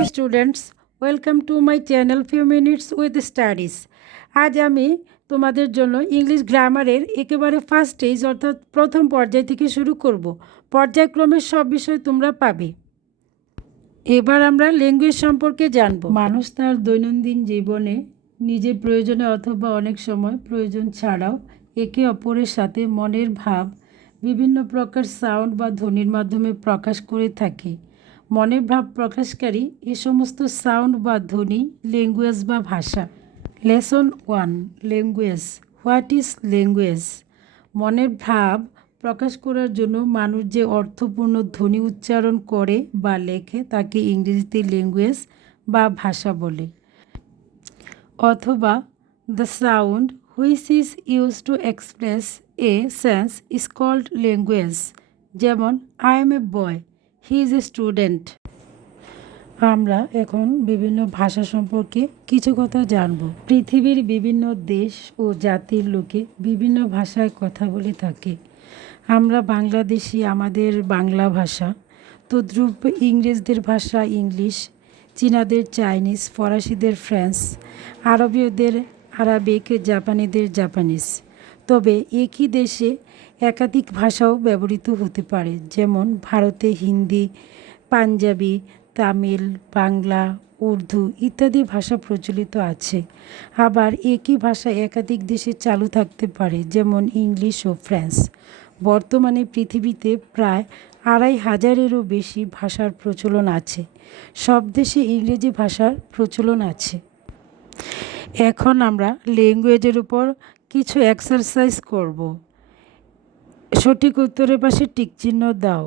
Hello students, welcome to my channel few minutes with studies. আজ আমি তোমাদের জন্য ইংলিশ গ্রামারের একেবারে ফার্স্ট স্টেজ অর্থাৎ প্রথম পর্যায় থেকে শুরু করব। পর্যায়ক্রমে সব বিষয় তোমরা পাবে। এবার আমরা ল্যাঙ্গুয়েজ সম্পর্কে জানব। মানুষ তার দৈনন্দিন জীবনে নিজের প্রয়োজনে অথবা অনেক সময় প্রয়োজন ছাড়াও একে অপরের সাথে মনের ভাব বিভিন্ন প্রকার সাউন্ড বা ধ্বনির মাধ্যমে প্রকাশ করে থাকে। মনের ভাব প্রকাশকারী এ সমস্ত সাউন্ড বা ধ্বনি ল্যাঙ্গুয়েজ বা ভাষা। Lesson 1, language. What is language? মনের ভাব প্রকাশ করার জন্য মানুষ যে অর্থপূর্ণ ধ্বনি উচ্চারণ করে বা লেখে তাকে ইংরেজিতে ল্যাঙ্গুয়েজ বা ভাষা বলে। অথবা the sound which is use to express a sense is called language. যেমন I am a boy, he is a student. আমরা এখন বিভিন্ন ভাষা সম্পর্কে কিছু কথা জানব। পৃথিবীর বিভিন্ন দেশ ও জাতির লোকে বিভিন্ন ভাষায় কথা বলে থাকে। আমরা বাংলাদেশি, আমাদের বাংলা ভাষা, তদ্রূপ ইংরেজদের ভাষা ইংলিশ, চীনাদের চাইনিজ, ফরাসিদের ফ্রেঞ্চ, আরবীয়দের আরাবিক, জাপানিদের জাপানিজ। তবে একই দেশে একাধিক ভাষাও ব্যবহৃত হতে পারে, যেমন ভারতে হিন্দি, পাঞ্জাবি, তামিল, বাংলা, উর্দু ইত্যাদি ভাষা প্রচলিত আছে। আবার একই ভাষা একাধিক দেশে চালু থাকতে পারে, যেমন ইংলিশ ও ফ্রেঞ্চ। বর্তমানে পৃথিবীতে প্রায় ২৫০০-এরও বেশি ভাষার প্রচলন আছে। সব দেশে ইংরেজি ভাষার প্রচলন আছে। এখন আমরা ল্যাঙ্গুয়েজের উপর কিছু এক্সারসাইজ করব। সঠিক উত্তরের পাশে টিকচিহ্ন দাও।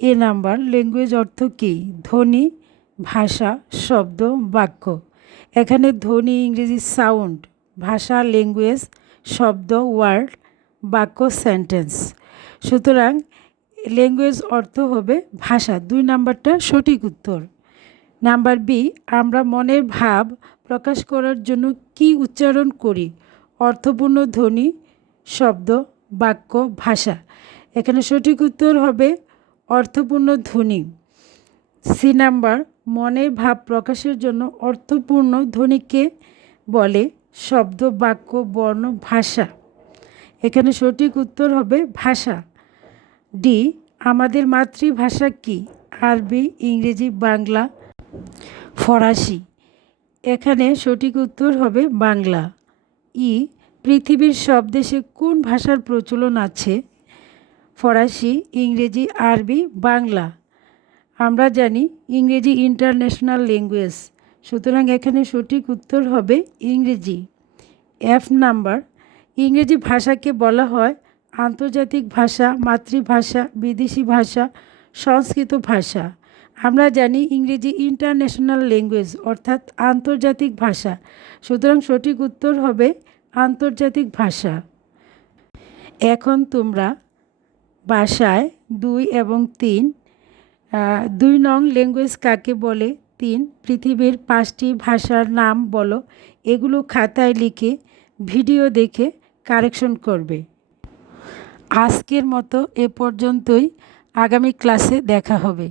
এ নাম্বার, ল্যাঙ্গুয়েজ অর্থ কী? ধ্বনি, ভাষা, শব্দ, বাক্য। এখানে ধ্বনি ইংরেজি সাউন্ড, ভাষা ল্যাঙ্গুয়েজ, শব্দ ওয়ার্ড, বাক্য সেন্টেন্স। সুতরাং ল্যাঙ্গুয়েজ অর্থ হবে ভাষা। ২ নাম্বারটা সঠিক উত্তর। নাম্বার বি, আমরা মনের ভাব প্রকাশ করার জন্য কি উচ্চারণ করি? অর্থপূর্ণ ধ্বনি, শব্দ, বাক্য, ভাষা। এখানে সঠিক উত্তর হবে অর্থপূর্ণ ধ্বনি। সি নাম্বার, মনের ভাব প্রকাশের জন্য অর্থপূর্ণ ধ্বনিকে বলে শব্দ, বাক্য, বর্ণ, ভাষা। এখানে সঠিক উত্তর হবে ভাষা। ডি, আমাদের মাতৃভাষা কি? আরবি, ইংরেজি, বাংলা, ফরাসি। এখানে সঠিক উত্তর হবে বাংলা। ই, পৃথিবীর সব দেশে কোন ভাষার প্রচলন আছে? ফরাসি, ইংরেজি, আরবি, বাংলা। আমরা জানি ইংরেজি ইন্টারন্যাশনাল ল্যাঙ্গুয়েজ, সুতরাং এখানে সঠিক উত্তর হবে ইংরেজি। এফ নাম্বার, ইংরেজি ভাষাকে বলা হয় আন্তর্জাতিক ভাষা, মাতৃভাষা, বিদেশি ভাষা, সংস্কৃত ভাষা। আমরা জানি ইংরেজি ইন্টারন্যাশনাল ল্যাঙ্গুয়েজ অর্থাৎ আন্তর্জাতিক ভাষা, সুতরাং সঠিক উত্তর হবে আন্তর্জাতিক ভাষা। এখন তোমরা ভাষায় ২ এবং ৩, ২ নং ল্যাঙ্গুয়েজ কাকে বলে, ৩ পৃথিবীর ৫টি ভাষার নাম বলো। এগুলো খাতায় লিখে ভিডিও দেখে কারেকশন করবে। আজকের মতো এ পর্যন্তই। আগামী ক্লাসে দেখা হবে।